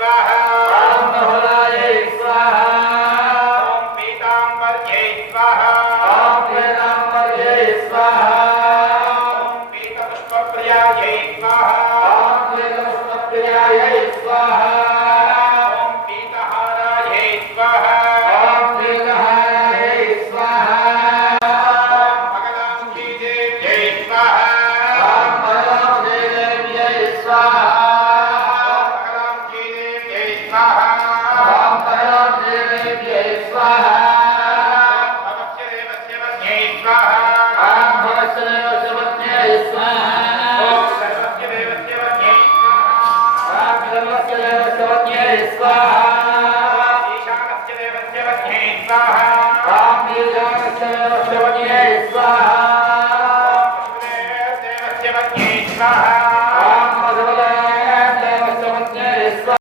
स्वाहा ॐ बहुलायै स्वाहा ॐ पीताम्बर्यै स्वाहा ॐ पीताम्बर्यै स्वाहा ॐ पीतपुष्पप्रियायै स्वाहा ॐ पीतपुष्पप्रियायै स्वाहा ॐ पीतहारायै स्वाहा ॐ पीतहारायै स्वाहा ॐ भगवान्देव्यै स्वाहा ॐ भगवद्देव्यै स्वाहा भगवान्देव्यै स्वाहा ॐ भगवद्देव्यै स्वाहा भवस्यदेवस्यवत्यै स्वाहा ॐ भवस्यदेवस्यवत्यै स्वाहा ॐ सर्वस्यदेवस्यवत्यै स्वाहा ॐ सर्वस्यदेवस्यवत्यै स्वाहा